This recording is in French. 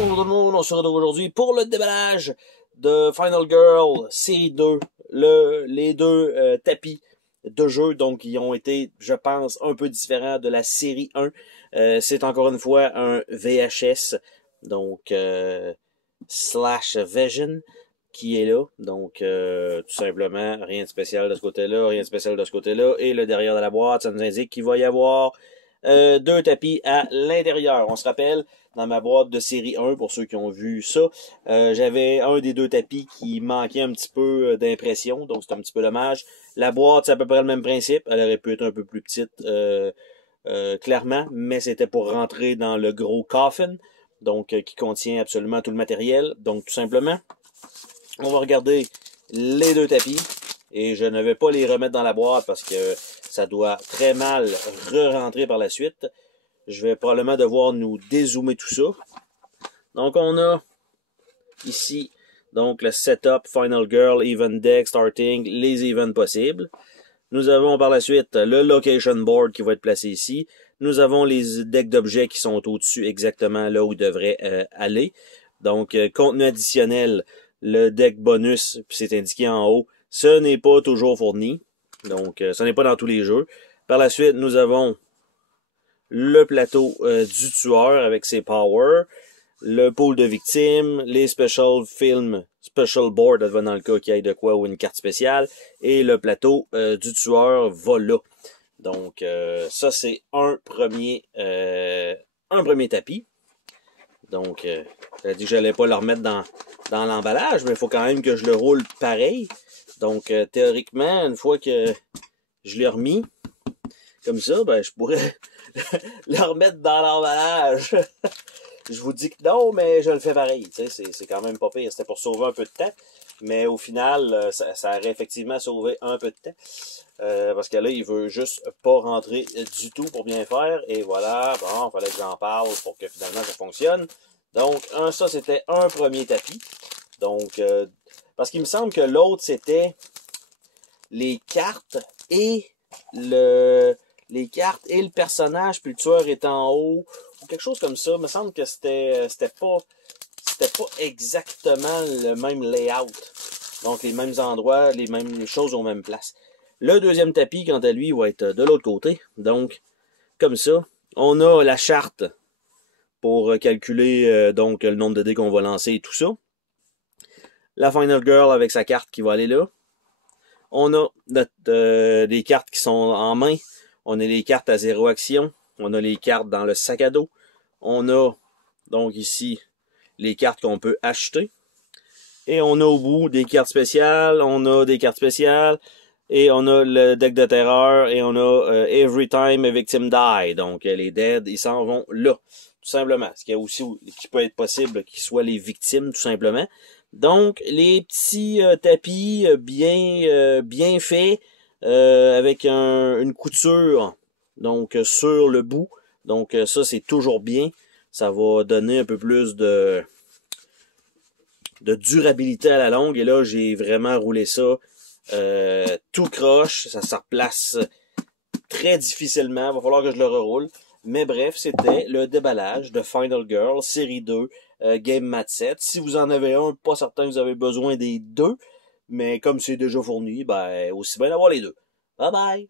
Bonjour tout le monde, on se retrouve aujourd'hui pour le déballage de Final Girl série 2, les deux tapis de jeu, donc ils ont été, je pense, un peu différents de la série 1. C'est encore une fois un VHS, donc slash Vision qui est là, donc tout simplement, rien de spécial de ce côté-là, rien de spécial de ce côté-là, et le derrière de la boîte, ça nous indique qu'il va y avoir deux tapis à l'intérieur. On se rappelle, dans ma boîte de série 1, pour ceux qui ont vu ça, j'avais un des deux tapis qui manquait un petit peu d'impression, donc c'est un petit peu dommage. La boîte, c'est à peu près le même principe, elle aurait pu être un peu plus petite, clairement, mais c'était pour rentrer dans le gros coffin, donc qui contient absolument tout le matériel. Donc tout simplement, on va regarder les deux tapis, et je ne vais pas les remettre dans la boîte parce que ça doit très mal re-rentrer par la suite. Je vais probablement devoir nous dézoomer tout ça. Donc on a ici donc le setup Final Girl, Event Deck, Starting, les events possibles. Nous avons par la suite le location board qui va être placé ici. Nous avons les decks d'objets qui sont au-dessus exactement là où ils devraient aller. Donc contenu additionnel, le deck bonus, puis c'est indiqué en haut. Ce n'est pas toujours fourni. Donc ce n'est pas dans tous les jeux. Par la suite, nous avons le plateau du tueur avec ses powers, le pool de victimes, les special films, special board, dans le cas qu'il y ait de quoi ou une carte spéciale, et le plateau du tueur va là. Donc ça c'est un premier tapis. Donc j'ai dit que j'allais pas le remettre dans l'emballage, mais il faut quand même que je le roule pareil. Donc théoriquement, une fois que je l'ai remis comme ça, ben je pourrais le remettre dans l'emballage. Je vous dis que non, mais je le fais pareil. C'est quand même pas pire. C'était pour sauver un peu de temps. Mais au final, ça aurait effectivement sauvé un peu de temps. Parce que là, il veut juste pas rentrer du tout pour bien faire. Et voilà, bon, il fallait que j'en parle pour que finalement ça fonctionne. Donc, ça, c'était un premier tapis. Donc, parce qu'il me semble que l'autre, c'était les cartes et le personnage, puis le tueur est en haut, ou quelque chose comme ça. Il me semble que c'était pas exactement le même layout. Donc les mêmes endroits, les mêmes choses aux mêmes places. Le deuxième tapis, quant à lui, va être de l'autre côté. Donc, comme ça, on a la charte pour calculer donc le nombre de dés qu'on va lancer et tout ça. La Final Girl avec sa carte qui va aller là. On a des cartes qui sont en main. On a les cartes à 0 action. On a les cartes dans le sac à dos. On a donc ici les cartes qu'on peut acheter. Et on a au bout des cartes spéciales. On a des cartes spéciales. Et on a le deck de terreur. Et on a Every Time a Victim Die. Donc les dead, ils s'en vont là. Tout simplement. Ce qui peut être possible qu'ils soient les victimes, tout simplement. Donc, les petits tapis bien faits, avec une couture donc sur le bout. Donc ça, c'est toujours bien. Ça va donner un peu plus de durabilité à la longue. Et là, j'ai vraiment roulé ça tout croche. Ça se replace très difficilement. Il va falloir que je le reroule. Mais bref, c'était le déballage de Final Girl, série 2, Game Mat 7. Si vous en avez un, pas certain que vous avez besoin des deux, mais comme c'est déjà fourni, ben aussi bien d'avoir les deux. Bye bye!